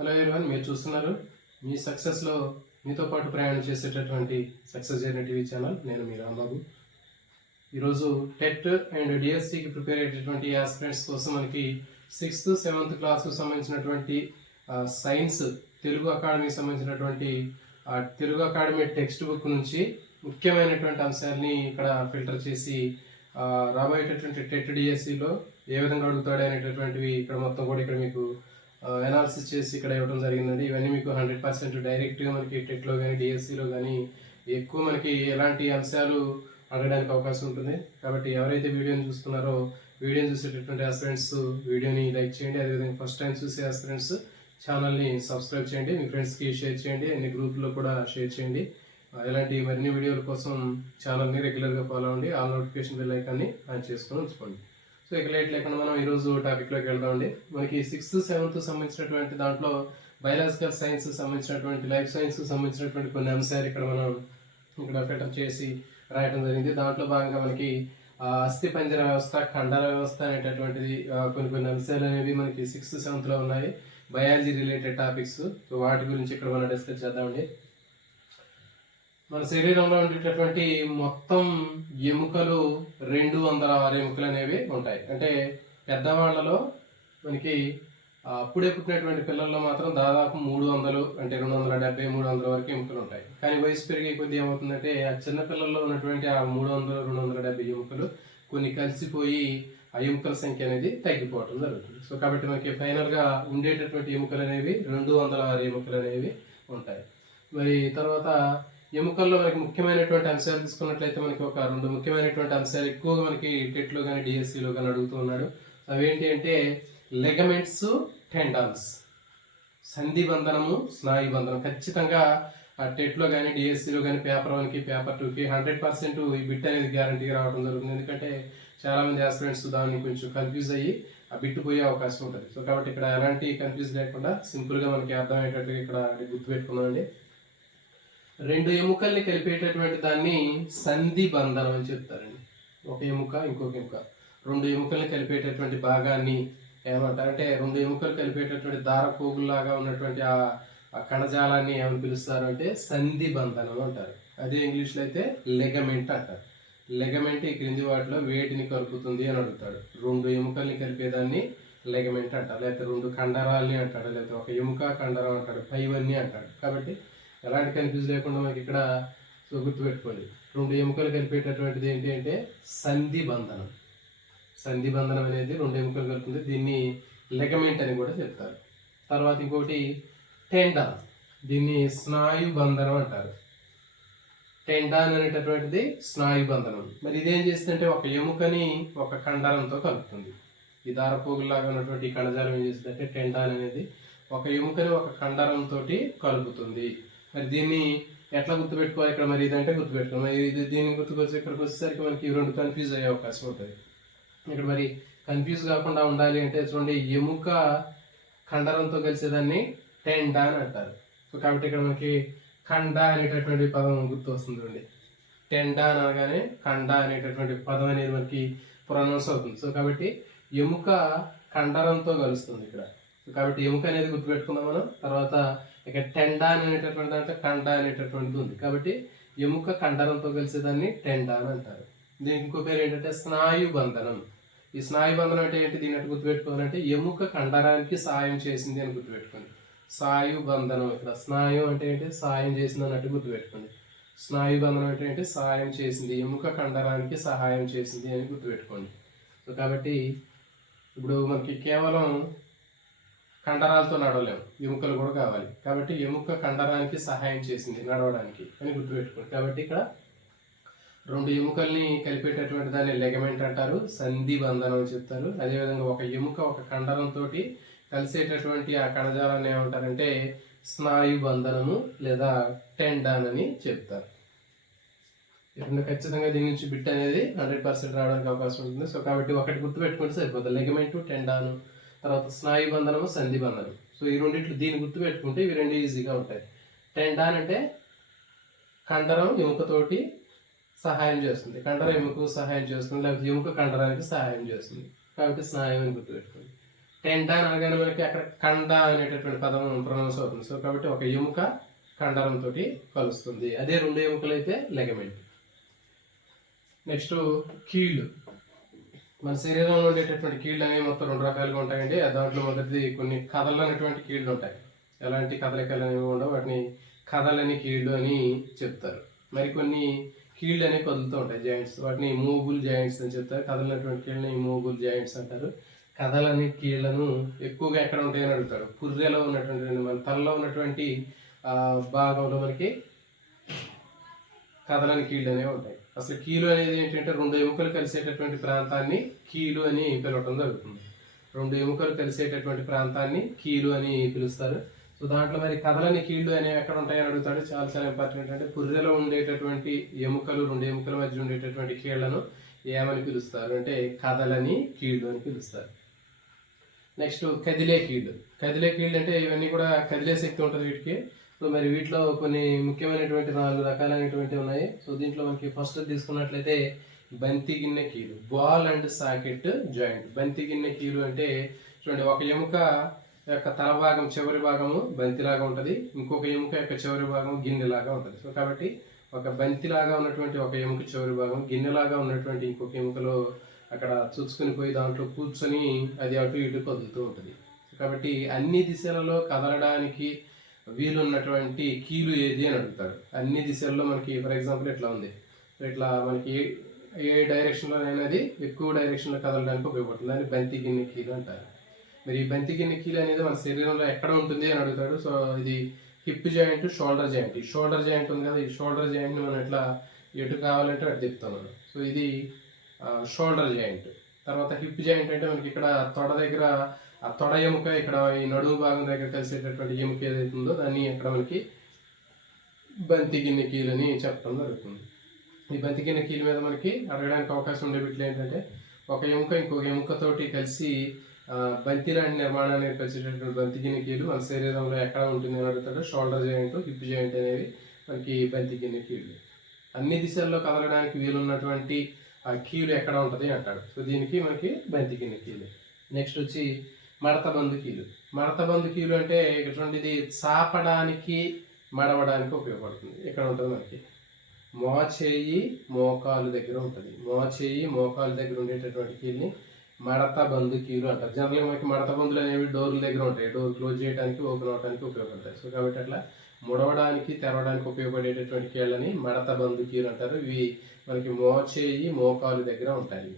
Hello everyone మీరు చూస్తున్నారు మీ సక్సెస్లో మీతో పాటు ప్రయాణం చేసేటటువంటి సక్సెస్ జర్నీ టీవీ ఛానల్ నేను మీ రాంబాబు. ఈరోజు టెట్ అండ్ డిఎస్సికి ప్రిపేర్ అయ్యేటటువంటి ఆస్పిరెంట్స్ కోసం మనకి సిక్స్త్ సెవెంత్ క్లాస్కు సంబంధించినటువంటి సైన్స్ తెలుగు అకాడమీకి సంబంధించినటువంటి తెలుగు అకాడమీ టెక్స్ట్ బుక్ నుంచి ముఖ్యమైనటువంటి అంశాలని ఇక్కడ ఫిల్టర్ చేసి రాబోయేటటువంటి టెట్ డిఎస్సిలో ఏ విధంగా అడుగుతాడు అనేటటువంటివి ఇక్కడ మొత్తం కూడా ఇక్కడ మీకు ఎనాలిసిస్ చేసి ఇక్కడ ఇవ్వడం జరిగిందండి. ఇవన్నీ మీకు హండ్రెడ్ పర్సెంట్ డైరెక్ట్గా మనకి టెట్లో కానీ డిఎస్సిలో కానీ ఎక్కువ మనకి ఎలాంటి అంశాలు అడగడానికి అవకాశం ఉంటుంది. కాబట్టి ఎవరైతే వీడియోని చూస్తున్నారో వీడియోని చూసేటటువంటి ఆస్పిరెంట్స్ వీడియోని లైక్ చేయండి. అదేవిధంగా ఫస్ట్ టైం చూసే ఆస్పిరెంట్స్ ఛానల్ని సబ్స్క్రైబ్ చేయండి. మీ ఫ్రెండ్స్కి షేర్ చేయండి. అన్ని గ్రూప్లో కూడా షేర్ చేయండి. ఇలాంటి మరిన్ని వీడియోల కోసం ఛానల్ని రెగ్యులర్గా ఫాలో అవ్వండి. ఆల్ నోటిఫికేషన్ బెల్ ఐకాన్ని ఆన్ చేసుకొని ఉంచుకోండి. సో ఇక లేట్ లేకుండా మనం ఈరోజు టాపిక్లోకి వెళ్దామండి. మనకి సిక్స్త్ సెవెంత్ సంబంధించినటువంటి దాంట్లో బయాలజికల్ సైన్స్ సంబంధించినటువంటి లైఫ్ సైన్స్ సంబంధించినటువంటి కొన్ని అంశాలు ఇక్కడ మనం ఇక్కడ ఫిల్టర్ చేసి రాయడం జరిగింది. దాంట్లో భాగంగా మనకి అస్థి పంజర వ్యవస్థ కండర వ్యవస్థ అనేటటువంటిది కొన్ని కొన్ని అంశాలు అనేవి మనకి సిక్స్త్ సెవెంత్లో ఉన్నాయి. బయాలజీ రిలేటెడ్ టాపిక్స్ సో వాటి గురించి ఇక్కడ మనం డిస్కస్ చేద్దామండి. మన శరీరంలో ఉండేటటువంటి మొత్తం ఎముకలు రెండు వందల ఆరు ఎముకలు అనేవి ఉంటాయి. అంటే పెద్దవాళ్ళలో మనకి అప్పుడే పుట్టినటువంటి పిల్లల్లో మాత్రం దాదాపు మూడు వందలు అంటే రెండు వందల డెబ్బై మూడు వందల వరకు ఎముకలు ఉంటాయి. కానీ వయసు పెరిగే కొద్ది ఏమవుతుందంటే ఆ చిన్న పిల్లల్లో ఉన్నటువంటి ఆ మూడు వందలు రెండు వందల డెబ్బై ఎముకలు కొన్ని కలిసిపోయి ఆ ఎముకల సంఖ్య అనేది తగ్గిపోవటం జరుగుతుంది. సో కాబట్టి మనకి ఫైనల్గా ఉండేటటువంటి ఎముకలు అనేవి రెండు వందల ఆరు ఎముకలు అనేవి ఉంటాయి. మరి తర్వాత ఎముకల్లో మనకి ముఖ్యమైనటువంటి అంశాలు తీసుకున్నట్లయితే మనకి ఒక రెండు ముఖ్యమైనటువంటి అంశాలు ఎక్కువగా మనకి టెట్లో కానీ డిఎస్సిలో కానీ అడుగుతూ ఉన్నాడు. అవేంటి అంటే లెగమెంట్స్ టెండాన్స్ సంధి బంధనము స్నాయు బంధనం. ఖచ్చితంగా ఆ టెట్లో కానీ డిఎస్సిలో కానీ పేపర్ వన్కి పేపర్ టూకి హండ్రెడ్ పర్సెంట్ ఈ బిట్ అనేది గ్యారంటీగా రావడం జరుగుతుంది. ఎందుకంటే చాలామంది ఆస్పిరెంట్స్ దాన్ని కొంచెం కన్ఫ్యూజ్ అయ్యి ఆ బిట్ పోయే అవకాశం ఉంటుంది. సో కాబట్టి ఇక్కడ ఎలాంటి కన్ఫ్యూజ్ లేకుండా సింపుల్గా మనకి అర్థమయ్యేటట్టుగా ఇక్కడ గుర్తుపెట్టుకున్నామండి రెండు ఎముకల్ని కలిపేటటువంటి దాన్ని సంధి బంధనం అని చెప్తారండి. ఒక ఎముక ఇంకొక ఎముక. రెండు ఎముకల్ని కలిపేటటువంటి భాగాన్ని ఏమంటారు? అంటే రెండు ఎముకలు కలిపేటటువంటి దారపోగుల్లాగా ఉన్నటువంటి ఆ ఆ కణజాలాన్ని ఏమని పిలుస్తారు అంటే సంధి బంధనం అంటారు. అదే ఇంగ్లీష్లో అయితే లెగమెంట్ అంటారు. లెగమెంట్ ఈ క్రింది వాటిలో వేటిని కలుపుతుంది అని అడుగుతాడు. రెండు ఎముకల్ని కలిపేదాన్ని లెగమెంట్ అంటారు. లేకపోతే రెండు కండరాల్ని అంటాడు. లేకపోతే ఒక ఎముక కండరం అంటాడు. పైవన్నీ అంటాడు. కాబట్టి ఎలాంటి కన్ఫ్యూజ్ లేకుండా మనకి ఇక్కడ సో గుర్తుపెట్టుకోండి. రెండు ఎముకలు కలిపేటటువంటిది ఏంటి అంటే సంధి బంధనం. సంధి బంధనం అనేది రెండు ఎముకలు కలుపుతుంది. దీన్ని లెగమెంట్ అని కూడా చెప్తారు. తర్వాత ఇంకోటి టెండాన్ దీన్ని స్నాయు బంధనం అంటారు. టెండాన్ అనేటటువంటిది స్నాయు బంధనం. మరి ఇదేం చేస్తుందంటే ఒక ఎముకని ఒక కండరంతో కలుపుతుంది. ఈ దారపోగులాగా ఉన్నటువంటి కణజాలం ఏం చేస్తుందంటే టెండాన్ అనేది ఒక ఎముకని ఒక కండరంతో కలుపుతుంది. మరి దీన్ని ఎట్లా గుర్తుపెట్టుకోవాలి ఇక్కడ మరి? ఇదంటే గుర్తుపెట్టుకోవాలి. మరి ఇది దీన్ని గుర్తుకొచ్చి ఇక్కడికి వచ్చేసరికి మనకి రెండు కన్ఫ్యూజ్ అయ్యే అవకాశం ఉంటుంది. ఇక్కడ మరి కన్ఫ్యూజ్ కాకుండా ఉండాలి అంటే చూడండి ఎముక కండరంతో కలిసేదాన్ని అని అంటారు. సో కాబట్టి ఇక్కడ మనకి ఖండ అనేటటువంటి పదం గుర్తు వస్తుంది టెండ అని అనగానే ఖండ అనేటటువంటి పదం అనేది మనకి ప్రొనౌన్స్ అవుతుంది. సో కాబట్టి ఎముక కండరంతో కలుస్తుంది ఇక్కడ. సో కాబట్టి ఎముక అనేది గుర్తుపెట్టుకుందాం మనం. తర్వాత ఇక టెండాన్ అనేటటువంటి దాంట్లో కండ అనేటటువంటిది ఉంది. కాబట్టి ఎముక కండరంతో కలిసేదాన్ని టెండాన్ అంటారు. దీనికి ఇంకో పేరు ఏంటంటే స్నాయు బంధనం ఈ స్నాయు బంధనం అంటే ఏంటి? దీన్ని ఎట్లా గుర్తుపెట్టుకోవాలంటే ఎముక కండరానికి సాయం చేసింది అని గుర్తుపెట్టుకోండి. సాయు బంధనం ఇక్కడ. స్నాయు అంటే ఏంటి? సాయం చేసింది అన్నట్టు గుర్తుపెట్టుకోండి. స్నాయు బంధనం అంటే ఏంటి? సాయం చేసింది. ఎముక కండరానికి సహాయం చేసింది అని గుర్తుపెట్టుకోండి. సో కాబట్టి ఇప్పుడు మనకి కేవలం కండరాలతో నడవలేము ఎముకలు కూడా కావాలి. కాబట్టి ఎముక కండరానికి సహాయం చేసింది నడవడానికి అని గుర్తుపెట్టుకోండి. కాబట్టి ఇక్కడ రెండు ఎముకల్ని కలిపేటటువంటి దాన్ని లెగమెంట్ అంటారు. సంధి బంధనం అని చెప్తారు. అదేవిధంగా ఒక ఎముక ఒక కండరంతో కలిసేటటువంటి ఆ కణజాలాన్ని ఏమంటారంటే స్నాయు బంధనము లేదా టెండాన్ అని చెప్తారు. ఇప్పుడు ఖచ్చితంగా దీని నుంచి బిట్ అనేది హండ్రెడ్ పర్సెంట్ రావడానికి అవకాశం ఉంటుంది. సో కాబట్టి ఒకటి గుర్తుపెట్టుకుంటే సరిపోతుంది. లెగమెంట్ టెండాను తర్వాత స్నాయు బంధనము సంధి బంధనం సో ఈ రెండిట్లు దీన్ని గుర్తుపెట్టుకుంటే ఇవి రెండు ఈజీగా ఉంటాయి. టెండాన్ అంటే కండరం ఎముకతోటి సహాయం చేస్తుంది. కండరం ఎముకకు సహాయం చేస్తుంది లేకపోతే ఎముక కండరానికి సహాయం చేస్తుంది. కాబట్టి స్నాయం అని గుర్తుపెట్టుకోండి. టెండాన్ అనగానే మనకి అక్కడ కండ అనేటటువంటి పదం ప్రొనౌన్స్ అవుతుంది. సో కాబట్టి ఒక ఎముక కండరంతో కలుస్తుంది. అదే రెండు ఎముకలు అయితే లెగమెంట్ నెక్స్ట్ కీళ్ళు. మన శరీరంలో ఉండేటటువంటి కీళ్ళు అనేవి మొత్తం రెండు రకాలుగా ఉంటాయండి. దాంట్లో మొదటిది కొన్ని కథలు అనేటువంటి కీళ్ళు ఉంటాయి. ఎలాంటి కదలికలు అనేవి ఉండవు. వాటిని కథలని కీళ్ళు అని చెప్తారు. మరికొన్ని కీళ్ళు అనేవి కదులుతూ ఉంటాయి జాయింట్స్. వాటిని మూగుల్ జాయింట్స్ అని చెప్తారు. కదలినటువంటి కీళ్ళని మూగుల్ జాయింట్స్ అంటారు. కథలని కీళ్ళను ఎక్కువగా ఎక్కడ ఉంటాయని అడుగుతాడు పుర్రెలో ఉన్నటువంటి మన తలలో ఉన్నటువంటి భాగంలో మనకి కథలని కీళ్ళు అనేవి ఉంటాయి. అసలు కీలు అనేది ఏంటంటే రెండు ఎముకలు కలిసేటటువంటి ప్రాంతాన్ని కీలు అని పిలవటం జరుగుతుంది. రెండు ఎముకలు కలిసేటటువంటి ప్రాంతాన్ని కీలు అని పిలుస్తారు. సో దాంట్లో మరి కథలని కీళ్ళు అనేవి ఎక్కడ ఉంటాయని అడుగుతాడు. చాలా చాలా ఇంపార్టెంట్ అంటే పుర్రెలో ఉండేటటువంటి ఎముకలు రెండు ఎముకల మధ్య ఉండేటటువంటి కీళ్ళను ఏమని పిలుస్తారు? అంటే కథలని కీళ్ళు అని పిలుస్తారు. నెక్స్ట్ కదిలే కీళ్ళు. కదిలే కీళ్ళు అంటే ఇవన్నీ కూడా కదిలే శక్తి ఉంటుంది వీటికి. సో మరి వీటిలో కొన్ని ముఖ్యమైనటువంటి నాలుగు రకాలైనటువంటి ఉన్నాయి. సో దీంట్లో మనకి ఫస్ట్ తీసుకున్నట్లయితే బంతి గిన్నె కీలు బాల్ అండ్ సాకెట్ జాయింట్. బంతి గిన్నె కీలు అంటే చూడండి ఒక ఎముక యొక్క తల భాగం చివరి భాగము బంతిలాగా ఉంటుంది ఇంకొక ఎముక యొక్క చివరి భాగం గిన్నెలాగా ఉంటుంది. సో కాబట్టి ఒక బంతిలాగా ఉన్నటువంటి ఒక ఎముక చివరి భాగం గిన్నెలాగా ఉన్నటువంటి ఇంకొక ఎముకలో అక్కడ చూసుకుని పోయి దాంట్లో కూర్చొని అది అటు ఇటు కదులుతూ ఉంటుంది. కాబట్టి అన్ని దిశలలో కదలడానికి వీలున్నటువంటి కీలు ఏది అని అడుగుతాడు అన్ని దిశల్లో మనకి ఫర్ ఎగ్జాంపుల్ ఇట్లా ఉంది? ఇట్లా మనకి ఏ- ఏ డైరెక్షన్లో అనేది ఎక్కువ డైరెక్షన్లో కదలడానికి ఉపయోగపడుతుంది. అని బంతి గిన్నె కీలు అంటారు. మరి ఈ బంతి గిన్నె కీలు అనేది మన శరీరంలో ఎక్కడ ఉంటుంది అని అడుగుతాడు. సో ఇది హిప్ జాయింట్ షోల్డర్ జాయింట్ ఈ షోల్డర్ జాయింట్ ఉంది కదా ఈ షోల్డర్ జాయింట్ని మనం ఎట్లా ఎటు కావాలంటే అటు తిప్పుతున్నాను సో ఇది షోల్డర్ జాయింట్ తర్వాత హిప్ జాయింట్ అంటే మనకి ఇక్కడ తొడ దగ్గర ఆ తొడ ఎముక ఇక్కడ ఈ నడుము భాగం దగ్గర కలిసేటటువంటి ఎముక ఏదైతే ఉందో దాన్ని ఇక్కడ మనకి బంతి గిన్నె కీలు అని చెప్పడం జరుగుతుంది. ఈ బంతి గిన్నె కీలు మీద మనకి అడగడానికి అవకాశం ఉండే బిట్లు ఏంటంటే ఒక ఎముక ఇంకొక ఎముకతోటి కలిసి బంతి లాంటి నిర్మాణాన్ని ఏర్పరిచేటటువంటి బంతి గిన్నె కీలు మన శరీరంలో ఎక్కడ ఉంటుంది అని అడుగుతాడు షోల్డర్ జాయింట్ హిప్ జాయింట్ అనేవి మనకి బంతి గిన్నె కీలు అన్ని దిశల్లో కదలడానికి వీలున్నటువంటి ఆ కీలు ఎక్కడ ఉంటుంది అంటాడు. సో దీనికి మనకి బంతి గిన్నె కీలు. నెక్స్ట్ వచ్చి మడత బందుకీలు మడత బంధుకీలు అంటే ఇటువంటిది చాపడానికి మడవడానికి ఉపయోగపడుతుంది. ఇక్కడ ఉంటుంది మనకి? మోచేయి మోకాలు దగ్గర ఉంటుంది. మోచేయి మోకాలు దగ్గర ఉండేటటువంటి కీల్ని మడత బంధు కీలు అంటారు. జనరల్గా మనకి మడత బంధులు అనేవి డోర్ల దగ్గర ఉంటాయి. డోర్ క్లోజ్ చేయడానికి ఓపెన్ అవడానికి ఉపయోగపడతాయి. సో కాబట్టి అట్లా ముడవడానికి తెరవడానికి ఉపయోగపడేటటువంటి కీళ్ళని మడత బంధు కీలు అంటారు. ఇవి మనకి మోచేయి మోకాలు దగ్గర ఉంటాయి.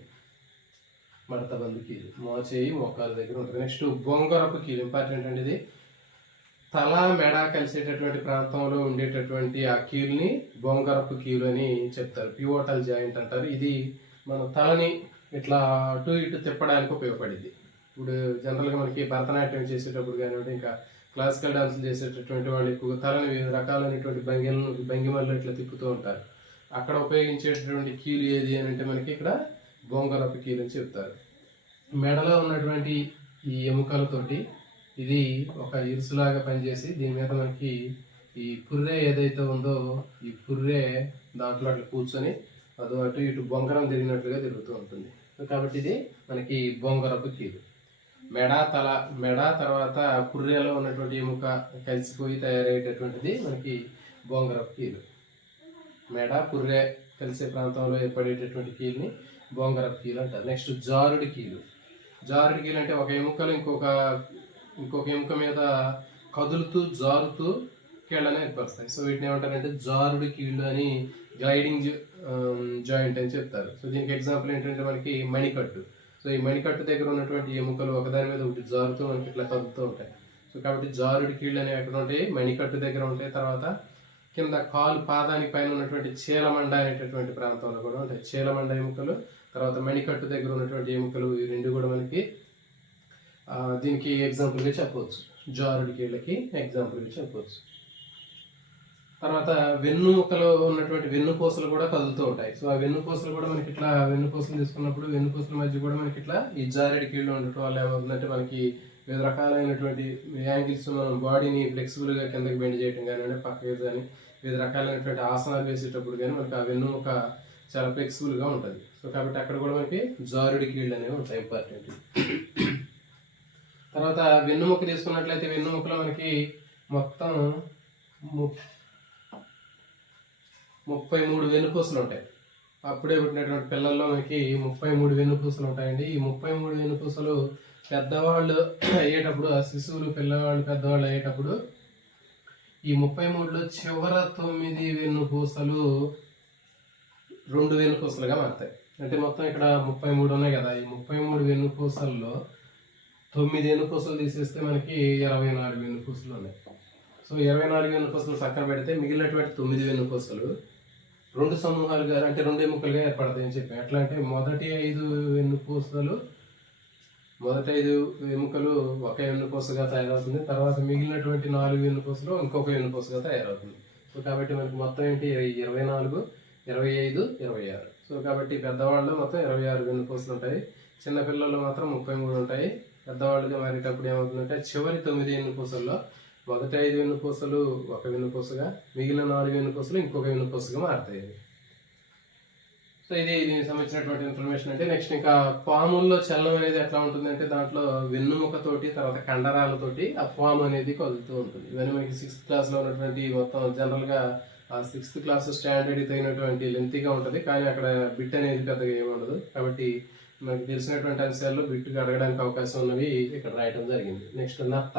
మడత బంధు కీలు మోచేయి మోకాలు దగ్గర ఉంటుంది. నెక్స్ట్ బొంగరపు కీలు. ఇంపార్టెంట్ అండి ఇది తల మెడ కలిసేటటువంటి ప్రాంతంలో ఉండేటటువంటి ఆ కీలుని బొంగరపు కీలు అని చెప్తారు. పివోటల్ జాయింట్ అంటారు. ఇది మన తలని ఇట్లా అటు ఇటు తిప్పడానికి ఉపయోగపడింది. ఇప్పుడు జనరల్గా మనకి భరతనాట్యం చేసేటప్పుడు కానివ్వండి ఇంకా క్లాసికల్ డాన్స్ చేసేటటువంటి వాళ్ళు ఎక్కువ తలని వివిధ రకాలైనటువంటి భంగిలను భంగిమల్లో ఇట్లా తిప్పుతూ ఉంటారు. అక్కడ ఉపయోగించేటటువంటి కీలు ఏది అని అంటే మనకి ఇక్కడ గోంగూర కీలు అని చెప్తారు. మెడలో ఉన్నటువంటి ఈ ఎముకలతోటి ఇది ఒక ఇరుసులాగా పనిచేసి దీని మీద మనకి ఈ పుర్రె ఏదైతే ఉందో ఈ పుర్రె దాంట్లో అట్లా కూర్చొని అది అటు ఇటు బొంగరం తిరిగినట్లుగా తిరుగుతూ ఉంటుంది. కాబట్టి ఇది మనకి బొంగరపు కీలు మెడ తల మెడ తర్వాత పుర్రెలో ఉన్నటువంటి ఎముక కలిసిపోయి తయారయ్యేటటువంటిది మనకి బొంగరపు కీలు మెడ కుర్రే కలిసే ప్రాంతంలో ఏర్పడేటటువంటి కీలుని బొంగర కీలు అంటారు నెక్స్ట్ జారుడి కీలు. జారుడి కీలు అంటే ఒక ఎముకలు ఇంకొక ఇంకొక ఎముక మీద కదులుతూ జారుతూ కీళ్ళని ఏర్పరుస్తాయి. సో వీటిని ఏమంటారంటే జారుడి కీళ్ళు అని గ్లైడింగ్ జాయింట్ um, అని చెప్తారు. సో దీనికి ఎగ్జాంపుల్ ఏంటంటే మనకి మణికట్టు. సో ఈ మణికట్టు దగ్గర ఉన్నటువంటి ఎముకలు ఒకదాని మీద ఒకటి జారుతూ మనకి ఇట్లా కదులుతూ ఉంటాయి. సో కాబట్టి జారుడి కీళ్ళు అనేవి ఎక్కడ ఉంటాయి మణికట్టు దగ్గర ఉంటాయి. తర్వాత కింద కాలు పాదానికి పైన ఉన్నటువంటి చీలమండ అనేటటువంటి ప్రాంతంలో కూడా ఉంటాయి. చీలమండ ఎముకలు తర్వాత మణికట్టు దగ్గర ఉన్నటువంటి ఎముకలు ఈ రెండు కూడా మనకి దీనికి ఎగ్జాంపుల్గా చెప్పవచ్చు. జారుడి కీళ్ళకి ఎగ్జాంపుల్గా చెప్పవచ్చు. తర్వాత వెన్నుముకలో ఉన్నటువంటి వెన్నుపూసలు కూడా కదులుతూ ఉంటాయి. సో ఆ వెన్నుపూసలు కూడా మనకి ఇట్లా వెన్నుపూసలు తీసుకున్నప్పుడు వెన్నుపూసల మధ్య కూడా మనకి ఇట్లా ఈ జారెడి కీళ్ళు ఉండటం వల్ల ఏమవుతుందంటే మనకి వివిధ రకాలైనటువంటి యాంగిల్స్ మనం బాడీని ఫ్లెక్సిబుల్గా కిందకి బెండ్ చేయడం కానీ పక్కకి కానీ వివిధ రకాలైనటువంటి ఆసనాలు వేసేటప్పుడు కానీ మనకి ఆ వెన్నుముక చాలా ఫ్లెక్సిబుల్గా ఉంటుంది. సో కాబట్టి అక్కడ కూడా మనకి జారుడి కీళ్ళు అనేవి ఉంటాయి ఇంపార్టెంట్ తర్వాత వెన్నుముక్క తీసుకున్నట్లయితే వెన్నుముక్కలో మనకి మొత్తం ముప్పై మూడు వెన్నుపూసలు ఉంటాయి. అప్పుడే పుట్టినటువంటి పిల్లల్లో మనకి ముప్పై మూడు వెన్నుపూసలు ఉంటాయండి. ఈ ముప్పై మూడు వెన్నుపూసలు పెద్దవాళ్ళు అయ్యేటప్పుడు ఆ శిశువులు పిల్లవాళ్ళు పెద్దవాళ్ళు అయ్యేటప్పుడు ఈ ముప్పై మూడులో చివర తొమ్మిది వెన్నుపూసలు రెండు వెన్నుపూసలుగా మారుతాయి. అంటే మొత్తం ఇక్కడ ముప్పై మూడు ఉన్నాయి కదా. ఈ ముప్పై మూడు వెన్నుపూసల్లో తొమ్మిది వెన్నుపూసలు తీసేస్తే మనకి ఇరవై నాలుగు వెన్నుపూసలు ఉన్నాయి. సో ఇరవై నాలుగు వెన్నుపూసలు పక్కన పెడితే మిగిలినటువంటి తొమ్మిది వెన్నుపూసలు రెండు సమూహాలుగా అంటే రెండు ఎముకలుగా ఏర్పడతాయి అని చెప్పి. ఎట్లా అంటే మొదటి ఐదు వెన్నుపూసలు మొదటి ఐదు ఎముకలు ఒక వెన్నుపూసగా తయారవుతుంది. తర్వాత మిగిలినటువంటి నాలుగు వెన్నుపూసలు ఇంకొక వెన్నుపూసగా తయారవుతుంది. సో కాబట్టి మనకి మొత్తం ఏంటి? ఇరవై నాలుగు ఇరవై ఐదు ఇరవై ఆరు. సో కాబట్టి పెద్దవాళ్ళు మొత్తం ఇరవై ఆరు వెన్నుపూసలు ఉంటాయి. చిన్నపిల్లలు మాత్రం ముప్పై మూడు ఉంటాయి. పెద్దవాళ్ళుగా మారేటప్పుడు ఏమవుతుందంటే చివరి తొమ్మిది వెన్నుపూసల్లో మొదటి ఐదు వెన్నుపూసలు ఒక వెన్నుపూసగా మిగిలిన నాలుగు వెన్నుపూసలు ఇంకొక వెన్నుపూసగా మారుతాయి. సో ఇది దీనికి సంబంధించినటువంటి ఇన్ఫర్మేషన్ అంటే నెక్స్ట్ ఇంకా పాముల్లో చలనం అనేది ఎట్లా ఉంటుందంటే దాంట్లో వెన్నుముకతోటి తర్వాత కండరాలతోటి ఆ పాము అనేది కదులుతూ ఉంటుంది. ఇవన్నీ మనకి సిక్స్త్ క్లాస్లో ఉన్నటువంటి మొత్తం జనరల్గా సిక్స్త్ క్లాస్ స్టాండర్డ్ తగినటువంటి లెంతీగా ఉంటుంది కానీ అక్కడ బిట్ అనేది పెద్దగా ఏముండదు ఉండదు. కాబట్టి మనకి తెలిసినటువంటి అంశాల్లో బిట్కి అడగడానికి అవకాశం ఉన్నవి ఇక్కడ రాయడం జరిగింది. నెక్స్ట్ నత్త.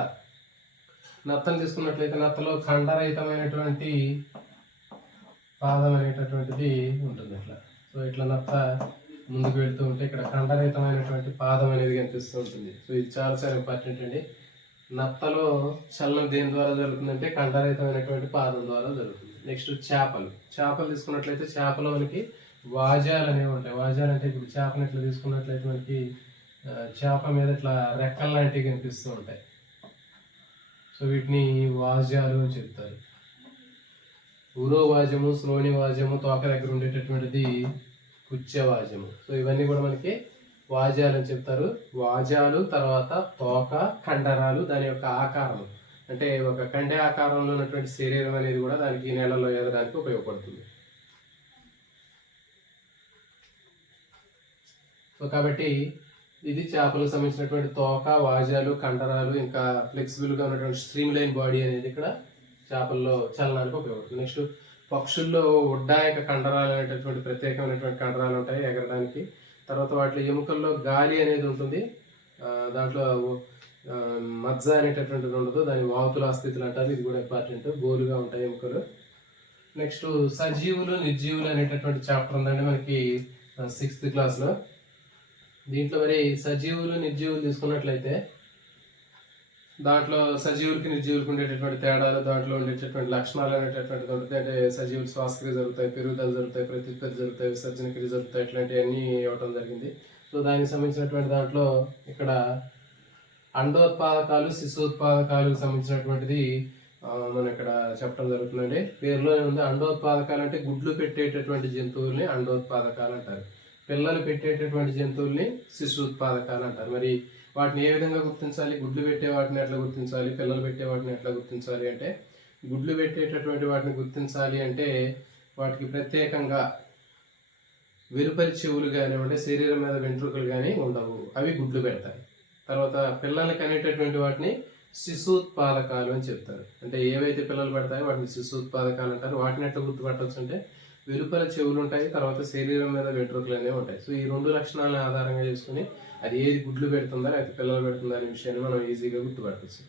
నత్తను తీసుకున్నట్లయితే నత్తలో ఖండరహితమైనటువంటి పాదం అనేటటువంటిది ఉంటుంది ఇట్లా సో ఇట్లా నత్త ముందుకు వెళ్తూ ఉంటే ఇక్కడ ఖండరహితమైనటువంటి పాదం అనేది కనిపిస్తూ ఉంటుంది. సో ఇది చాలా చాలా ఇంపార్టెంట్ అండి. నత్తలో చలనం దేని ద్వారా జరుగుతుందంటే ఖండరహితమైనటువంటి పాదం ద్వారా జరుగుతుంది. నెక్స్ట్ చేపలు. చేపలు తీసుకున్నట్లయితే చేపలు మనకి వాజాలు అనేవి ఉంటాయి. వాజాలు అంటే ఇప్పుడు చేపను ఇట్లా తీసుకున్నట్లయితే మనకి చేప మీద ఇట్లా రెక్కలు లాంటివి కనిపిస్తూ ఉంటాయి. సో వీటిని వాజ్యాలు అని చెప్తారు. ఉరో వాజము శ్రోణి తోక దగ్గర ఉండేటటువంటిది కుచ్చ సో ఇవన్నీ కూడా మనకి వాజాలు అని చెప్తారు. వాజాలు తర్వాత తోక కండరాలు దాని యొక్క ఆకారము. అంటే ఒక కండే ఆకారంలో ఉన్నటువంటి శరీరం అనేది కూడా దానికి నెలలో ఎదగడానికి ఉపయోగపడుతుంది. సో కాబట్టి ఇది చేపలకు సంబంధించినటువంటి తోక వాజాలు కండరాలు ఇంకా ఫ్లెక్సిబుల్గా ఉన్నటువంటి స్ట్రీమ్ లైన్ బాడీ అనేది ఇక్కడ చేపల్లో చలనానికి ఉపయోగపడుతుంది. నెక్స్ట్ పక్షుల్లో ఉడ్డాయక కండరాలు అనేటటువంటి ప్రత్యేకమైనటువంటి కండరాలు ఉంటాయి ఎగరడానికి. తర్వాత వాటిలో ఎముకల్లో గాలి అనేది ఉంటుంది. దాంట్లో మజ్జ అనేటటువంటిది ఉండదు. దాని వాతుల ఆస్థితులు అంటారు. ఇది కూడా ఇంపార్టెంట్ గోలుగా ఉంటాయి ఎముకలు. నెక్స్ట్ సజీవులు నిర్జీవులు అనేటటువంటి చాప్టర్ ఉందండి మనకి సిక్స్త్ క్లాస్లో దీంట్లో మరి సజీవులు నిర్జీవులు తీసుకున్నట్లయితే దాంట్లో సజీవులకి నిర్జీవులకి ఉండేటటువంటి తేడాలు దాంట్లో ఉండేటటువంటి లక్షణాలు అనేటటువంటిది ఉంటుంది. అంటే సజీవులు శ్వాసక్రియ జరుగుతాయి పెరుగుదల జరుగుతాయి ప్రత్యుత్పత్తి జరుగుతాయి విసర్జన క్రియ జరుగుతాయి ఇట్లాంటివన్నీ ఇవ్వటం జరిగింది. సో దానికి సంబంధించినటువంటి దాంట్లో ఇక్కడ అండోత్పాదకాలు శిశుత్పాదకాలకు సంబంధించినటువంటిది మనం ఇక్కడ చెప్పడం జరుగుతుందండి. పేరులోనే ఉంది. అండోత్పాదకాలు అంటే గుడ్లు పెట్టేటటువంటి జంతువుల్ని అండోత్పాదకాలు అంటారు. పిల్లలు పెట్టేటటువంటి జంతువుల్ని శిశుత్పాదకాలు అంటారు. మరి వాటిని ఏ విధంగా గుర్తించాలి? గుడ్లు పెట్టే వాటిని ఎట్లా గుర్తించాలి? పిల్లలు పెట్టే వాటిని ఎట్లా గుర్తించాలి అంటే గుడ్లు పెట్టేటటువంటి వాటిని గుర్తించాలి అంటే వాటికి ప్రత్యేకంగా వెలుపరి చెవులు కానివ్వండి శరీరం మీద వెంట్రుకలు కానీ ఉండవు. అవి గుడ్లు పెడతాయి. తర్వాత పిల్లలకి అనేటటువంటి వాటిని శిశుత్పాదకాలు అని చెప్తారు. అంటే ఏవైతే పిల్లలు పెడతాయో వాటిని శిశుత్పాదకాలు అంటారు. వాటిని ఎట్లా గుర్తుపట్టవచ్చు అంటే వెలుపల చెవులు ఉంటాయి తర్వాత శరీరం మీద వెంట్రుకలు అనేవి ఉంటాయి. సో ఈ రెండు లక్షణాలను ఆధారంగా చేసుకుని అది ఏది గుడ్లు పెడుతుందా లేకపోతే పిల్లలు పెడుతుందా అనే విషయాన్ని మనం ఈజీగా గుర్తుపట్టచ్చు.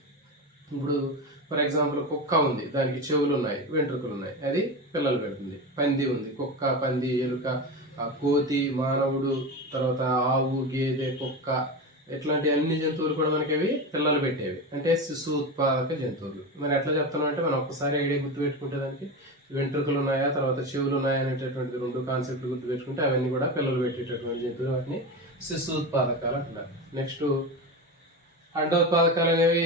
ఇప్పుడు ఫర్ ఎగ్జాంపుల్ కుక్క ఉంది. దానికి చెవులు ఉన్నాయి వెంట్రుకలు ఉన్నాయి. అది పిల్లలు పెడుతుంది. పంది ఉంది. కుక్క పంది ఎలుక కోతి మానవుడు తర్వాత ఆవు గేదె కుక్క ఇట్లాంటి అన్ని జంతువులు కూడా మనకి అవి పిల్లలు పెట్టేవి. అంటే శిశు ఉత్పాదక జంతువులు. మరి ఎట్లా చెప్తున్నాం అంటే మనం ఒక్కసారి ఐడియా గుర్తుపెట్టుకుంటే దానికి వెంట్రుకలు ఉన్నాయా తర్వాత చెవులు ఉన్నాయా అనేటటువంటి రెండు కాన్సెప్ట్ గుర్తుపెట్టుకుంటే అవన్నీ కూడా పిల్లలు పెట్టేటటువంటి జంతువులు. వాటిని శిశు ఉత్పాదకాలు అంటున్నారు. నెక్స్ట్ అండోత్పాదకాలు అనేవి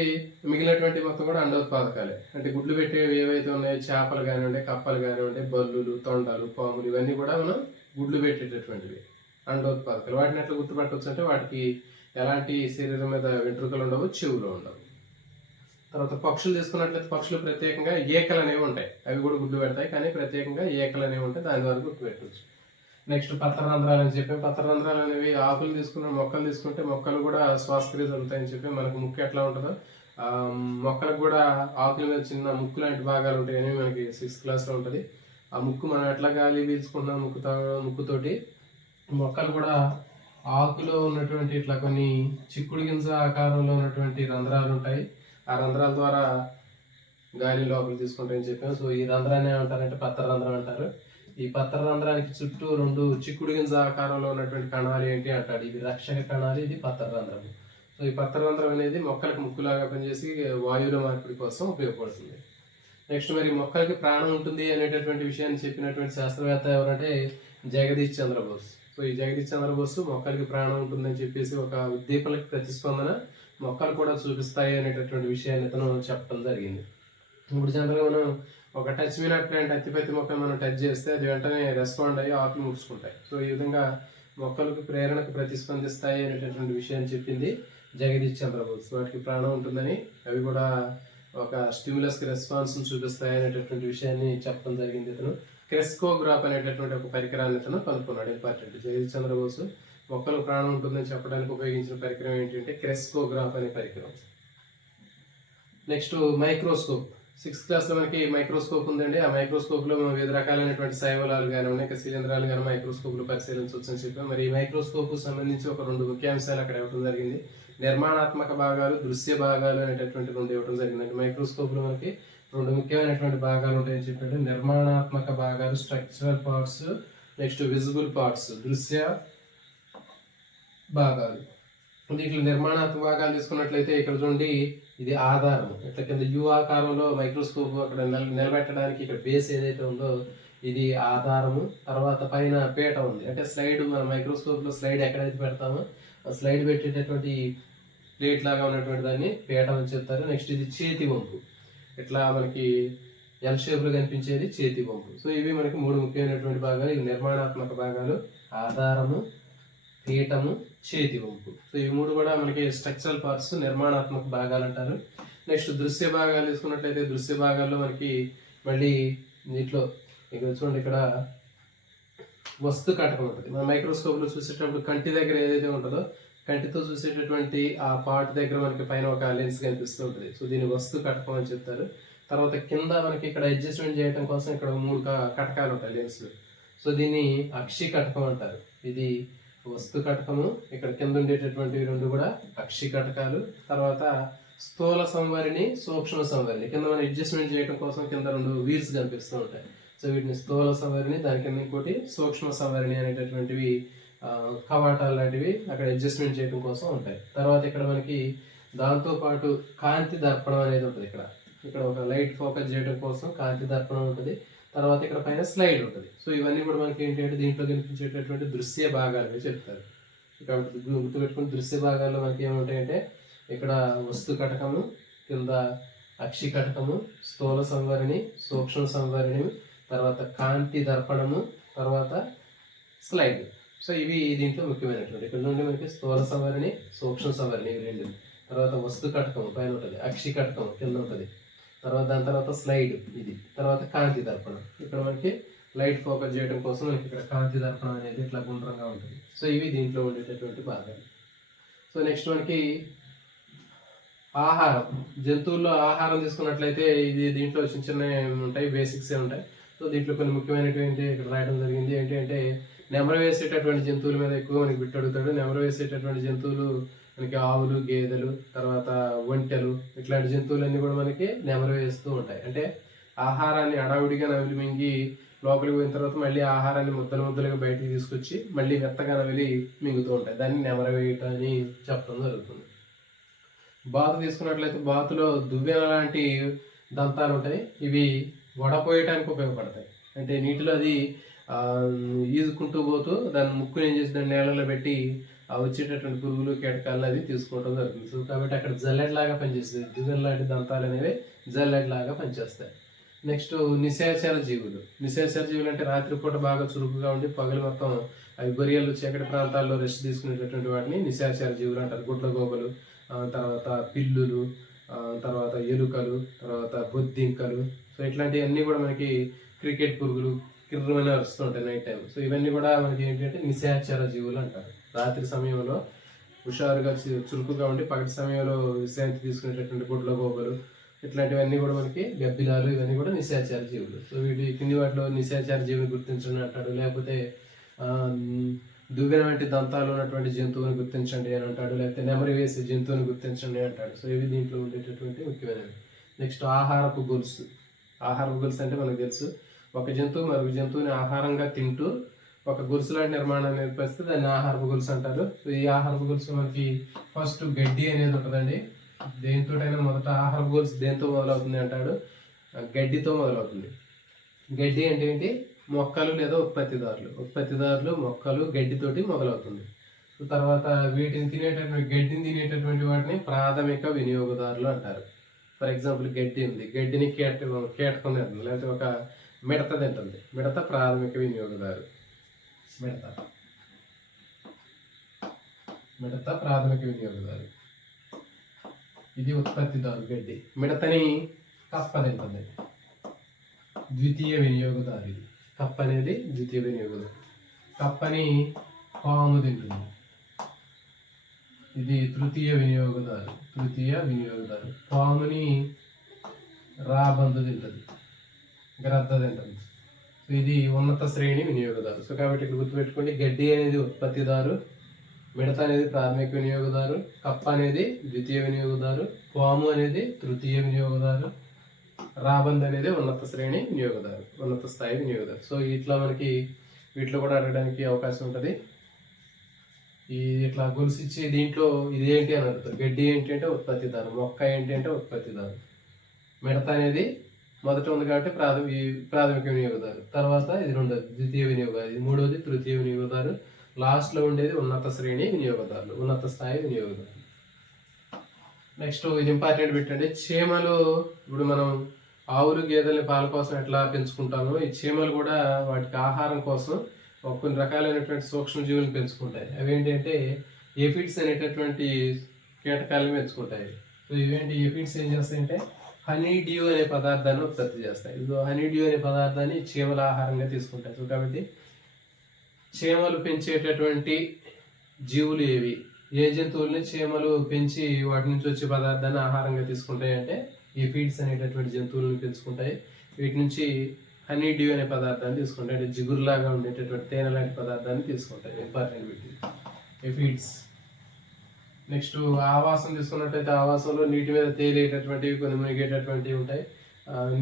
మిగిలినటువంటి మొత్తం కూడా అండోత్పాదకాలే. అంటే గుడ్లు పెట్టేవి ఏవైతే ఉన్నాయో చేపలు కానివ్వండి కప్పలు కానివ్వండి బల్లులు తొండలు పాములు ఇవన్నీ కూడా మనం గుడ్లు పెట్టేటటువంటివి అండోత్పాదకాలు. వాటిని ఎట్లా గుర్తుపట్టవచ్చు అంటే వాటికి ఎలాంటి శరీరం మీద వెంట్రుకలు ఉండవు చెవులు ఉండవు. తర్వాత పక్షులు తీసుకున్నట్లయితే పక్షులు ప్రత్యేకంగా ఏకలు అనేవి ఉంటాయి. అవి కూడా గుడ్లు పెడతాయి కానీ ప్రత్యేకంగా ఏకలు అనేవి ఉంటాయి. దాని ద్వారా గుర్తుపెట్టవచ్చు నెక్స్ట్ పత్రరంధ్రాలు అని చెప్పి పత్రరంధ్రాలు అనేవి ఆకులు తీసుకున్న మొక్కలు తీసుకుంటే మొక్కలు కూడా శ్వాసక్రియ జరుగుతాయని చెప్పి మనకు ముక్కు ఎట్లా ఉంటుందో మొక్కలకు కూడా ఆకుల మీద చిన్న ముక్కు లాంటి భాగాలు ఉంటాయి అనేవి మనకి సిక్స్త్ క్లాస్లో ఉంటుంది. ఆ ముక్కు మనం ఎట్లా గాలి పీల్చుకుంటున్నాం ముక్కు ముక్కుతోటి మొక్కలు కూడా ఆకులో ఉన్నటువంటి ఇట్లా కొన్ని చిక్కుడు గింజ ఆకారంలో ఉన్నటువంటి రంధ్రాలు ఉంటాయి. ఆ రంధ్రాల ద్వారా గాలి లోపలికి తీసుకుంటాయని చెప్పాం. సో ఈ రంధ్రాన్ని ఏమంటారంటే పత్ర రంధ్రం అంటారు. ఈ పత్ర రంధ్రానికి చుట్టూ రెండు చిక్కుడు గింజ ఆకారంలో ఉన్నటువంటి కణాలు ఏంటి అంటాడు. ఇవి రక్షక కణాలు ఇది పత్ర రంధ్రం. సో ఈ పత్ర రంధ్రం అనేది మొక్కలకు ముక్కులాగా పనిచేసి వాయువుల మార్పిడి కోసం ఉపయోగపడుతుంది. నెక్స్ట్ మరి మొక్కలకి ప్రాణం ఉంటుంది అనేటటువంటి విషయాన్ని చెప్పినటువంటి శాస్త్రవేత్త ఎవరంటే జగదీష్ చంద్రబోస్. ఈ జగదీష్ చంద్రబోస్ మొక్కలకి ప్రాణం ఉంటుందని చెప్పేసి ఒక ఉద్దీపనకి ప్రతిస్పందన మొక్కలు కూడా చూపిస్తాయి అనేటటువంటి విషయాన్ని ఇతను చెప్పడం జరిగింది. ఇప్పుడు జనరల్గా మనం ఒక టచ్ మీనట్ ప్లాంట్ అతిపెత్తి మొక్కలు మనం టచ్ చేస్తే అది వెంటనే రెస్పాండ్ అయ్యి ఆకులు ముడుచుకుంటాయి. సో ఈ విధంగా మొక్కలకు ప్రేరణకు ప్రతిస్పందిస్తాయి అనేటటువంటి విషయాన్ని చెప్పింది జగదీష్ చంద్రబోస్ వాటికి ప్రాణం ఉంటుందని అవి కూడా ఒక స్టిమ్యులస్కి రెస్పాన్స్ చూపిస్తాయి అనేటటువంటి విషయాన్ని చెప్పడం జరిగింది ఇతను. క్రెస్కోగ్రాఫ్ అనేటటువంటి ఒక పరికరాన్ని అతను కనుక్కున్నాడు. ఇంపార్టెంట్. జగదీష్ చంద్రబోస్. మొక్కలు ప్రాణం ఉంటుందని చెప్పడానికి ఉపయోగించిన పరికరం ఏంటంటే క్రెస్కోగ్రాఫ్ అనే పరికరం. Next microscope. సిక్స్త్ క్లాస్లో మనకి మైక్రోస్కోప్ ఉందండి. ఆ మైక్రోస్కోప్లో మనం వివిధ రకాలైనటువంటి శైవలాలు కానీ అనేక శిలీంధ్రాలు కానీ మైక్రోస్కోప్లో పరిశీలించవచ్చు అని చెప్పాం. మరి ఈ మైక్రోస్కోప్ సంబంధించి ఒక రెండు ముఖ్యాంశాలు అక్కడ ఇవ్వడం జరిగింది. నిర్మాణాత్మక భాగాలు దృశ్య భాగాలు అనేటటువంటి రెండు ఇవ్వడం జరిగింది మైక్రోస్కోప్లో మనకి రెండు ముఖ్యమైనటువంటి భాగాలు ఉంటాయని చెప్పాడు. నిర్మాణాత్మక భాగాలు structural parts next visible parts దృశ్య భాగాలు. దీంట్లో నిర్మాణాత్మక భాగాలు తీసుకున్నట్లయితే ఇక్కడ చూడండి ఇది ఆధారం. ఇట్లా కింద యు ఆకారంలో మైక్రోస్కోప్ అక్కడ నిలబెట్టడానికి ఇక్కడ బేస్ ఏదైతే ఉందో ఇది ఆధారము. తర్వాత పైన పీట ఉంది. అంటే స్లైడ్ మన మైక్రోస్కోప్లో స్లైడ్ ఎక్కడైతే పెడతామో ఆ స్లైడ్ పెట్టేటటువంటి ప్లేట్ లాగా ఉన్నటువంటి దాన్ని పీట అని చెప్తారు. నెక్స్ట్ ఇది చేతి వంపు. ఇట్లా మనకి ఎల్ షేప్లో కనిపించేది చేతి బొమ్మ. సో ఇవి మనకి మూడు ముఖ్యమైనటువంటి భాగాలు. ఇవి నిర్మాణాత్మక భాగాలు ఆధారము పీఠము చేతి వంపు సో ఈ మూడు కూడా మనకి స్ట్రక్చరల్ పార్ట్స్ నిర్మాణాత్మక భాగాలు అంటారు. నెక్స్ట్ దృశ్య భాగాలు తీసుకున్నట్లయితే దృశ్య భాగాల్లో మనకి మళ్ళీ దీంట్లో ఇక్కడ చూడండి ఇక్కడ వస్తు కటకం ఉంటుంది. మన మైక్రోస్కోప్లో చూసేటప్పుడు కంటి దగ్గర ఏదైతే ఉంటుందో కంటితో చూసేటటువంటి ఆ పార్ట్ దగ్గర మనకి పైన ఒక లెన్స్ కనిపిస్తూ ఉంటుంది. సో దీన్ని వస్తు కటకం అని చెప్తారు. తర్వాత కింద మనకి ఇక్కడ అడ్జస్ట్మెంట్ చేయడం కోసం ఇక్కడ మూడు కటకాలు ఉంటాయి లెన్స్లు సో దీన్ని అక్షి కటకం అంటారు. ఇది వస్తు కటకము ఇక్కడ కింద ఉండేటటువంటి రెండు కూడా అక్షి కటకాలు. తర్వాత స్థూల సంవరిణి సూక్ష్మ సంవరిణి. కింద మనం అడ్జస్ట్మెంట్ చేయడం కోసం కింద రెండు వీల్స్ కనిపిస్తూ ఉంటాయి. సో వీటిని స్థూల సంవరిణి దాని కింద ఇంకోటి సూక్ష్మ సంవరిణి అనేటటువంటివి కవాటాలు లాంటివి అక్కడ అడ్జస్ట్మెంట్ చేయడం కోసం ఉంటాయి. తర్వాత ఇక్కడ మనకి దాంతోపాటు కాంతి దర్పణం అనేది ఉంటుంది ఇక్కడ. ఇక్కడ ఒక లైట్ ఫోకస్ చేయడం కోసం కాంతి దర్పణం ఉంటుంది. తర్వాత ఇక్కడ పైన స్లైడ్ ఉంటుంది. సో ఇవన్నీ కూడా మనకి ఏంటి అంటే దీంట్లో కనిపించేటటువంటి దృశ్య భాగాలుగా చెప్తారు. ఇక్కడ గుర్తుపెట్టుకుని దృశ్య భాగాల్లో మనకి ఏముంటాయంటే ఇక్కడ వస్తు కటకము కింద అక్షి కటకము స్థూల సంవరణి సూక్ష్మ సంవరణి తర్వాత కాంతి దర్పణము తర్వాత స్లైడ్ సో ఇవి దీంట్లో ముఖ్యమైనటువంటి. ఇక్కడ నుండి మనకి స్థూల సవరణి సూక్ష్మ సవరణి ఇవి రెండు. తర్వాత వస్తు కటకం పైన ఉంటుంది అక్షి కటకం కింద ఉంటుంది. తర్వాత దాని తర్వాత స్లైడ్ ఇది. తర్వాత కాంతి దర్పణం. ఇక్కడ మనకి లైట్ ఫోకస్ చేయడం కోసం మనకి ఇక్కడ కాంతి దర్పణం అనేది ఇట్లా గుండ్రంగా ఉంటుంది. సో ఇవి దీంట్లో ఉండేటటువంటి భాగాలు సో నెక్స్ట్ మనకి ఆహారం. జంతువుల్లో ఆహారం తీసుకున్నట్లయితే ఇది దీంట్లో చిన్న చిన్న ఉంటాయి బేసిక్సే ఉంటాయి. సో దీంట్లో కొన్ని ముఖ్యమైనటువంటి ఇక్కడ రాయడం జరిగింది. ఏంటి అంటే నెమరు వేసేటటువంటి జంతువుల మీద ఎక్కువ మనకి బిట్టు అడుగుతాడు. నెమరు వేసేటటువంటి జంతువులు మనకి ఆవులు గేదెలు తర్వాత ఒంటెలు ఇట్లాంటి జంతువులన్నీ కూడా మనకి నెమరు వేస్తూ ఉంటాయి. అంటే ఆహారాన్ని అడావుడిగా నవిలి మింగి లోపలికి పోయిన తర్వాత మళ్ళీ ఆహారాన్ని ముద్దలు ముద్దలుగా బయటికి తీసుకొచ్చి మళ్ళీ మెత్తగా నవిలి మింగుతూ ఉంటాయి. దాన్ని నెమర వేయటం అని చెప్పడం జరుగుతుంది. బాతు తీసుకున్నట్లయితే బాతులో దువ్వెన లాంటి దంతాలు ఉంటాయి. ఇవి వడపోయటానికి ఉపయోగపడతాయి. అంటే నీటిలో అది ఈదుకుంటూ పోతూ దాని ముక్కుని ఏం చేసి దాన్ని నేలలో పెట్టి ఆ వచ్చేటటువంటి పురుగులు కేటకాలు అది తీసుకోవడం జరుగుతుంది. సో కాబట్టి అక్కడ జల్లెడ్ లాగా పనిచేస్తుంది. దువ్వెన లాంటి దంతాలు అనేవి జల్లెట్లాగా పనిచేస్తాయి. నెక్స్ట్ నిశాచర జీవులు. నిశాచర జీవులు అంటే రాత్రిపూట బాగా చురుకుగా ఉండి పగలు మొత్తం అవి గొరియలు చీకటి ప్రాంతాల్లో రెస్ట్ తీసుకునేటటువంటి వాటిని నిశాచర జీవులు అంటారు. గుడ్ల గోబలు తర్వాత పిల్లులు తర్వాత ఎలుకలు తర్వాత బొద్దింకలు. సో ఇట్లాంటివన్నీ కూడా మనకి క్రికెట్ పురుగులు కిర్రమని వస్తుంటాయి నైట్ టైం సో ఇవన్నీ కూడా మనకి ఏంటంటే నిశాచర జీవులు అంటారు. రాత్రి సమయంలో హుషారుగా చురుకుగా ఉండి పగటి సమయంలో విశ్రాంతి తీసుకునేటటువంటి గుడ్ల గోబలు ఇట్లాంటివన్నీ కూడా మనకి గబ్బిలాలు ఇవన్నీ కూడా నిశాచార జీవులు. సో వీటి కింది వాటిలో నిశాచార జీవిని గుర్తించండి అంటాడు. లేకపోతే దువ్వెన వంటి దంతాలు ఉన్నటువంటి జంతువుని గుర్తించండి అని అంటాడు. లేకపోతే నెమరి వేసే జంతువుని గుర్తించండి అంటాడు. సో ఇవి దీంట్లో ఉండేటటువంటి ముఖ్యమైనవి. నెక్స్ట్ ఆహారపు గొలుసు. ఆహారపు గొలుసు అంటే మనకు తెలుసు. ఒక జంతువు మరొక జంతువుని ఆహారంగా తింటూ ఒక గొలుసు లాంటి నిర్మాణాన్ని ఏర్పరిస్తే దాన్ని ఆహారపు గొలుసు అంటారు. సో ఈ ఆహారపు గొలుసు మనకి ఫస్ట్ గడ్డి అనేది ఉంటుందండి. దేనితోటైనా మొదట ఆహారపు గొలుసు దేంతో మొదలవుతుంది అంటాడు? గడ్డితో మొదలవుతుంది. గడ్డి అంటే ఏంటి? మొక్కలు లేదా ఉత్పత్తిదారులు. ఉత్పత్తిదారులు మొక్కలు గడ్డితోటి మొదలవుతుంది. తర్వాత వీటిని తినేటటువంటి గడ్డిని తినేటటువంటి వాటిని ప్రాథమిక వినియోగదారులు అంటారు. ఫర్ ఎగ్జాంపుల్ గడ్డి ఉంది. గడ్డిని కీట కీటకం లేకపోతే ఒక మిడత తింటుంది. మిడత ప్రాథమిక వినియోగదారు. మిడత. మిడత ప్రాథమిక వినియోగదారు. ఇది ఉత్పత్తిదారు గడ్డి. మిడతని కప్ప తింటుంది. ద్వితీయ వినియోగదారు ఇది. కప్ప అనేది ద్వితీయ వినియోగదారు. కప్పని పాము తింటుంది. ఇది తృతీయ వినియోగదారు. తృతీయ వినియోగదారు. పాముని రాబందు తింటుంది. గ్రద్ద తింటుంది సో ఇది ఉన్నత శ్రేణి వినియోగదారు. సో కాబట్టి ఇక్కడ గుర్తుపెట్టుకోండి గడ్డి అనేది ఉత్పత్తిదారు మిడత అనేది ప్రాథమిక వినియోగదారు కప్ప అనేది ద్వితీయ వినియోగదారు పాము అనేది తృతీయ వినియోగదారు రాబంద్ అనేది ఉన్నత శ్రేణి వినియోగదారు ఉన్నత స్థాయి వినియోగదారు. సో ఇట్లా మనకి వీటిలో కూడా అడగడానికి అవకాశం ఉంటుంది. ఈ ఇట్లా గొలుసిచ్చి దీంట్లో ఇది ఏంటి అని అడుగుతారు. గడ్డి ఏంటి అంటే ఉత్పత్తిదారు మొక్క ఏంటి అంటే ఉత్పత్తిదారు. మిడత అనేది మొదట ఉంది కాబట్టి ప్రాథమిక ప్రాథమిక వినియోగదారు. తర్వాత ఇది రెండోది ద్వితీయ వినియోగదారు. ఇది మూడోది తృతీయ వినియోగదారు. లాస్ట్లో ఉండేది ఉన్నత శ్రేణి వినియోగదారులు ఉన్నత స్థాయి వినియోగదారులు. నెక్స్ట్ ఇది ఇంపార్టెంట్ పెట్టండి. చీమలు ఇప్పుడు మనం ఆవులు గేదెల్ని పాల కోసం ఎట్లా పెంచుకుంటామో ఈ చీమలు కూడా వాటికి ఆహారం కోసం కొన్ని రకాలైనటువంటి సూక్ష్మజీవులను పెంచుకుంటాయి. అవి ఏంటంటే ఎఫిడ్స్ అనేటటువంటి కీటకాలను పెంచుకుంటాయి. సో ఇవేంటి ఎఫిడ్స్ ఏం చేస్తాయంటే హనీ డ్యూ అనే పదార్థాన్ని ఉత్పత్తి చేస్తాయి. ఇదిగో హనీ డ్యూ అనే పదార్థాన్ని చీమల ఆహారంగా తీసుకుంటాయి. సో కాబట్టి చీమలు పెంచేటటువంటి జీవులు ఏవి? ఏ జంతువుల్ని చీమలు పెంచి వాటి నుంచి వచ్చే పదార్థాన్ని ఆహారంగా తీసుకుంటాయి అంటే ఈ ఫీడ్స్ అనేటటువంటి జంతువులను పెంచుకుంటాయి. వీటి నుంచి హనీ డ్యూ అనే పదార్థాన్ని తీసుకుంటాయి. అంటే జిగురులాగా ఉండేటటువంటి తేనె లాంటి పదార్థాన్ని తీసుకుంటాయి. ఇంపార్టెంట్ వీటి ఈ ఫీడ్స్. నెక్స్ట్ ఆవాసం తీసుకున్నట్టయితే ఆవాసంలో నీటి మీద తేలేటటువంటివి కొన్ని మునిగేటటువంటివి ఉంటాయి.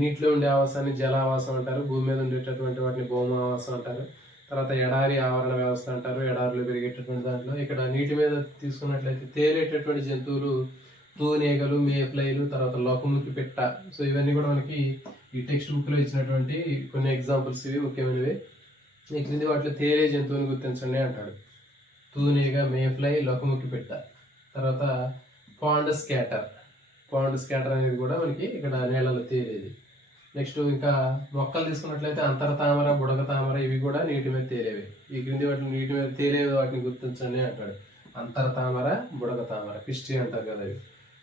నీటిలో ఉండే ఆవాసాన్ని జలావాసం అంటారు భూమి మీద ఉండేటటువంటి వాటిని భౌమ ఆవాసం అంటారు. తర్వాత ఎడారి ఆవరణ వ్యవస్థ అంటారు ఎడారిలో పెరిగేటటువంటి దాంట్లో. ఇక్కడ నీటి మీద తీసుకున్నట్లయితే తేలేటటువంటి జంతువులు తూనేగలు మేఫ్లైలు తర్వాత లోకముఖి పెట్ట. సో ఇవన్నీ కూడా మనకి ఈ టెక్స్ట్ బుక్లో ఇచ్చినటువంటి కొన్ని ఎగ్జాంపుల్స్ ఇవి ముఖ్యమైనవి. ఈ క్రింది వాటిలో తేలే జంతువుని గుర్తించండి అంటాడు. తూనేగ మేఫ్లై లోకముఖి పెట్ట. తర్వాత పాండ్ స్కాటర్. పాండ్ స్కాటర్ అనేది కూడా మనకి ఇక్కడ నేలలో తేలేది. నెక్స్ట్ ఇంకా మొక్కలు తీసుకున్నట్లయితే అంతర తామర బుడగ తామర ఇవి కూడా నీటి మీద తేలేవి. ఈ క్రింది వాటిని నీటి మీద తేలేవి వాటిని గుర్తించండి అంటాడు. అంతర తామర బుడగ తామర క్రిస్టి అంటారు కదా ఇవి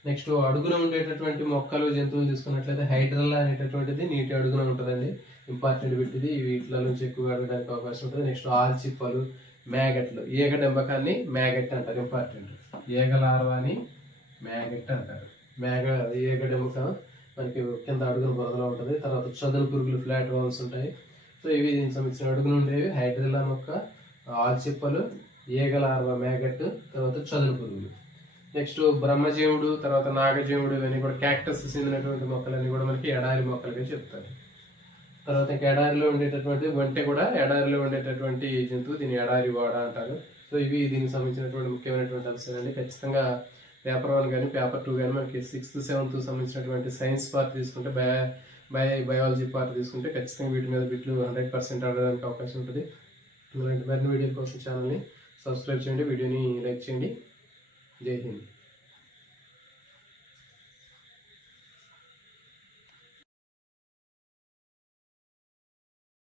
నెక్స్ట్ అడుగున ఉండేటటువంటి మొక్కలు జంతువులు తీసుకున్నట్లయితే హైడ్రల్లా అనేటటువంటిది నీటి అడుగున ఉంటుందండి. ఇంపార్టెంట్ పెట్టిది వీటిలో నుంచి ఎక్కువగా అడగడానికి అవకాశం ఉంటుంది. నెక్స్ట్ ఆల్చిప్పలు మ్యాగట్లు ఈగ డెంబకాన్ని మ్యాగట్ అంటారు ఇంపార్టెంట్. ఏగలార్వాని మ్యాగెట్ అంటారు. మేఘ ఏగడెముక మనకి కింద అడుగున బురదలో ఉంటుంది. తర్వాత చదును పురుగులు ఫ్లాట్ వాల్స్ ఉంటాయి. సో ఇవి దీనికి సంబంధించిన అడుగులు ఉండేవి. హైడ్రిలా మొక్క ఆల్చిప్పలు ఈగ మేగట్టు తర్వాత చదును పురుగులు. నెక్స్ట్ బ్రహ్మజీవుడు తర్వాత నాగజీవుడు ఇవన్నీ కూడా క్యాక్టస్ చెందినటువంటి మొక్కలన్నీ కూడా మనకి ఎడారి మొక్కలుగా చెప్తారు. తర్వాత ఇంకా ఎడారిలో ఉండేటటువంటి వంటె కూడా ఎడారిలో ఉండేటటువంటి జంతువు దీని ఎడారి వాడ అంటారు. సో ఇవి దీనికి సంబంధించినటువంటి ముఖ్యమైనటువంటి అంశాలండి ఖచ్చితంగా పేపర్ వన్ కానీ పేపర్ టూ కానీ మనకి సిక్స్త్ సెవెంత్ సంబంధించినటువంటి సైన్స్ పార్ట్ తీసుకుంటే బయో బయ బయాలజీ పార్ట్ తీసుకుంటే ఖచ్చితంగా వీటి మీద బిట్లు హండ్రెడ్ పర్సెంట్ ఆడడానికి అవకాశం ఉంటుంది. ఇలాంటి మరిన్ని వీడియోల కోసం ఛానల్ని సబ్స్క్రైబ్ చేయండి వీడియోని లైక్ చేయండి. జై హింద్.